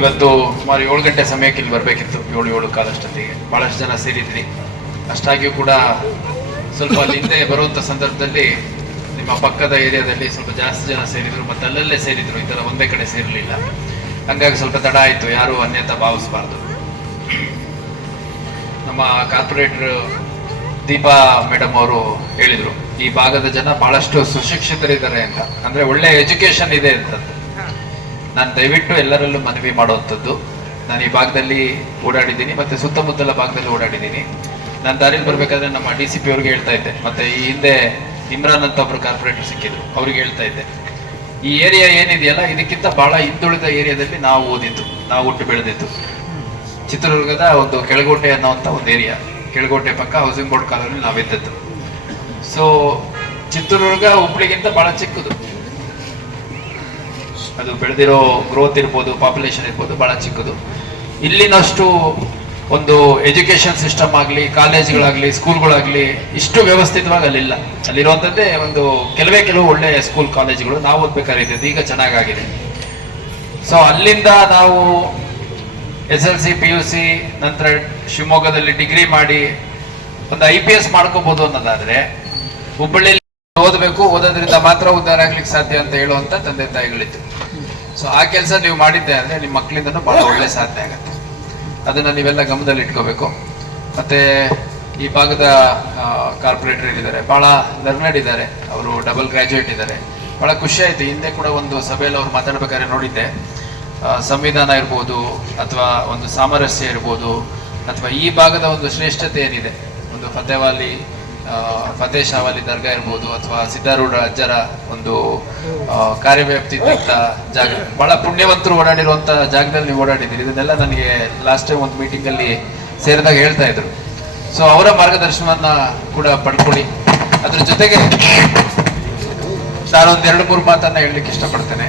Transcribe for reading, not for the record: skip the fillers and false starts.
ಇವತ್ತು ಸುಮಾರು 7 ಗಂಟೆ ಸಮಯಕ್ಕೆ ಇಲ್ಲಿ ಬರಬೇಕಿತ್ತು, 7 ಕಾಲಷ್ಟೊತ್ತಿಗೆ ಭಾಳಷ್ಟು ಜನ ಸೇರಿದ್ರಿ. ಅಷ್ಟಾಗಿಯೂ ಕೂಡ ಸ್ವಲ್ಪ ಅಲ್ಲಿ ಹಿಂದೆ ಬರುವಂಥ ಸಂದರ್ಭದಲ್ಲಿ ನಿಮ್ಮ ಪಕ್ಕದ ಏರಿಯಾದಲ್ಲಿ ಸ್ವಲ್ಪ ಜಾಸ್ತಿ ಜನ ಸೇರಿದ್ರು, ಮತ್ತು ಅಲ್ಲಲ್ಲೇ ಸೇರಿದ್ರು, ಈ ಥರ ಒಂದೇ ಕಡೆ ಸೇರಲಿಲ್ಲ. ಹಂಗಾಗಿ ಸ್ವಲ್ಪ ತಡ ಆಯಿತು, ಯಾರೂ ಅನ್ಯತಾ ಭಾವಿಸಬಾರ್ದು. ನಮ್ಮ ಕಾರ್ಪೊರೇಟರ್ ದೀಪಾ ಮೇಡಮ್ ಅವರು ಹೇಳಿದರು, ಈ ಭಾಗದ ಜನ ಭಾಳಷ್ಟು ಸುಶಿಕ್ಷಿತರಿದ್ದಾರೆ ಅಂತ, ಅಂದರೆ ಒಳ್ಳೆ ಎಜುಕೇಷನ್ ಇದೆ ಅಂತಂದು. ನಾನು ದಯವಿಟ್ಟು ಎಲ್ಲರಲ್ಲೂ ಮನವಿ ಮಾಡುವಂಥದ್ದು, ನಾನು ಈ ಭಾಗದಲ್ಲಿ ಓಡಾಡಿದ್ದೀನಿ ಮತ್ತು ಸುತ್ತಮುತ್ತಲ ಭಾಗದಲ್ಲಿ ಓಡಾಡಿದ್ದೀನಿ. ನಾನು ದಾರಿಯಲ್ಲಿ ಬರಬೇಕಾದ್ರೆ ನಮ್ಮ DCP ಅವ್ರಿಗೆ ಹೇಳ್ತಾ ಇದ್ದೆ, ಮತ್ತು ಈ ಹಿಂದೆ ಇಮ್ರಾನ್ ಅಂತ ಒಬ್ಬರು ಕಾರ್ಪೊರೇಟರ್ ಸಿಕ್ಕಿದ್ರು, ಅವ್ರಿಗೆ ಹೇಳ್ತಾ ಇದ್ದೆ, ಈ ಏರಿಯಾ ಏನಿದೆಯಲ್ಲ ಇದಕ್ಕಿಂತ ಭಾಳ ಹಿಂದುಳಿದ ಏರಿಯಾದಲ್ಲಿ ನಾವು ಓದಿದ್ದು, ನಾವು ಹುಟ್ಟು ಬೆಳೆದಿದ್ದು. ಚಿತ್ರದುರ್ಗದ ಒಂದು ಕೆಳಗೋಟೆ ಅನ್ನೋವಂಥ ಒಂದು ಏರಿಯಾ, ಕೆಳಗೋಟೆ ಪಕ್ಕ ಹೌಸಿಂಗ್ ಬೋರ್ಡ್ ಕಾಲೋನಿ ನಾವಿದ್ದದ್ದು. ಸೊ ಚಿತ್ರದುರ್ಗ ಹುಬ್ಳಿಗಿಂತ ಭಾಳ ಚಿಕ್ಕದು, ಅದು ಬೆಳೆದಿರೋ ಗ್ರೋತ್ ಇರ್ಬೋದು, ಪಾಪ್ಯುಲೇಷನ್ ಇರ್ಬೋದು, ಭಾಳ ಚಿಕ್ಕದು. ಇಲ್ಲಿನಷ್ಟು ಒಂದು ಎಜುಕೇಷನ್ ಸಿಸ್ಟಮ್ ಆಗಲಿ, ಕಾಲೇಜ್ಗಳಾಗಲಿ, ಸ್ಕೂಲ್ಗಳಾಗಲಿ ಇಷ್ಟು ವ್ಯವಸ್ಥಿತವಾಗಿ ಅಲ್ಲಿಲ್ಲ. ಅಲ್ಲಿರುವಂಥದ್ದೇ ಒಂದು ಕೆಲವು ಒಳ್ಳೆಯ ಸ್ಕೂಲ್ ಕಾಲೇಜ್ಗಳು ನಾವು ಓದ್ಬೇಕಾದ್ರೆ ಇದ್ದಿದ್ದು, ಈಗ ಚೆನ್ನಾಗಾಗಿದೆ. ಸೊ ಅಲ್ಲಿಂದ ನಾವು SLC PUC ನಂತರ ಶಿವಮೊಗ್ಗದಲ್ಲಿ ಡಿಗ್ರಿ ಮಾಡಿ ಒಂದು IPS ಮಾಡ್ಕೋಬಹುದು ಅನ್ನೋದಾದ್ರೆ ಹುಬ್ಬಳ್ಳಿಯಲ್ಲಿ ಓದಬೇಕು, ಓದೋದ್ರಿಂದ ಮಾತ್ರ ಉದ್ಧಾರ ಆಗ್ಲಿಕ್ಕೆ ಸಾಧ್ಯ ಅಂತ ಹೇಳುವಂತ ತಂದೆ ತಾಯಿಗಳಿತ್ತು. ಸೊ ಆ ಕೆಲಸ ನೀವು ಮಾಡಿದ್ದೆ ಅಂದ್ರೆ ನಿಮ್ಮ ಮಕ್ಕಳಿಂದನೂ ಬಹಳ ಒಳ್ಳೆ ಸಾಧ್ಯ ಆಗುತ್ತೆ. ಅದನ್ನ ನೀವೆಲ್ಲ ಗಮನದಲ್ಲಿ ಇಟ್ಕೋಬೇಕು. ಮತ್ತೆ ಈ ಭಾಗದ ಕಾರ್ಪೊರೇಟರ್ ಇದ್ದಾರೆ, ಬಹಳ ಲರ್ನಡ್ ಇದ್ದಾರೆ, ಅವರು ಡಬಲ್ ಗ್ರಾಜುಯೇಟ್ ಇದ್ದಾರೆ. ಬಹಳ ಖುಷಿ ಆಯ್ತು. ಹಿಂದೆ ಕೂಡ ಒಂದು ಸಭೆಯಲ್ಲಿ ಅವ್ರು ಮಾತಾಡ್ಬೇಕಾದ್ರೆ ನೋಡಿದ್ದೆ, ಸಂವಿಧಾನ ಇರ್ಬೋದು ಅಥವಾ ಒಂದು ಸಾಮರಸ್ಯ ಇರ್ಬೋದು ಅಥವಾ ಈ ಭಾಗದ ಒಂದು ಶ್ರೇಷ್ಠತೆ ಏನಿದೆ, ಒಂದು ಫತೇ ಶಾವಾಲಿ ದರ್ಗಾ ಇರ್ಬೋದು ಅಥವಾ ಸಿದ್ಧಾರೂಢ ಅಜ್ಜರ ಒಂದು ಕಾರ್ಯವ್ಯಾಪ್ತಿ ಇದ್ದಂಥ ಜಾಗ, ಬಹಳ ಪುಣ್ಯವಂತರು ಓಡಾಡಿರುವಂಥ ಜಾಗದಲ್ಲಿ ನೀವು ಓಡಾಡಿದ್ದೀರಿ. ಇದನ್ನೆಲ್ಲ ನನಗೆ ಲಾಸ್ಟ್ ಟೈಮ್ ಒಂದು ಮೀಟಿಂಗಲ್ಲಿ ಸೇರಿದಾಗ ಹೇಳ್ತಾ ಇದ್ರು. ಸೊ ಅವರ ಮಾರ್ಗದರ್ಶನವನ್ನ ಕೂಡ ಪಡ್ಕೊಳ್ಳಿ. ಅದ್ರ ಜೊತೆಗೆ ನಾನೊಂದು 2-3 ಮಾತನ್ನ ಹೇಳಲಿಕ್ಕೆ ಇಷ್ಟಪಡ್ತೇನೆ.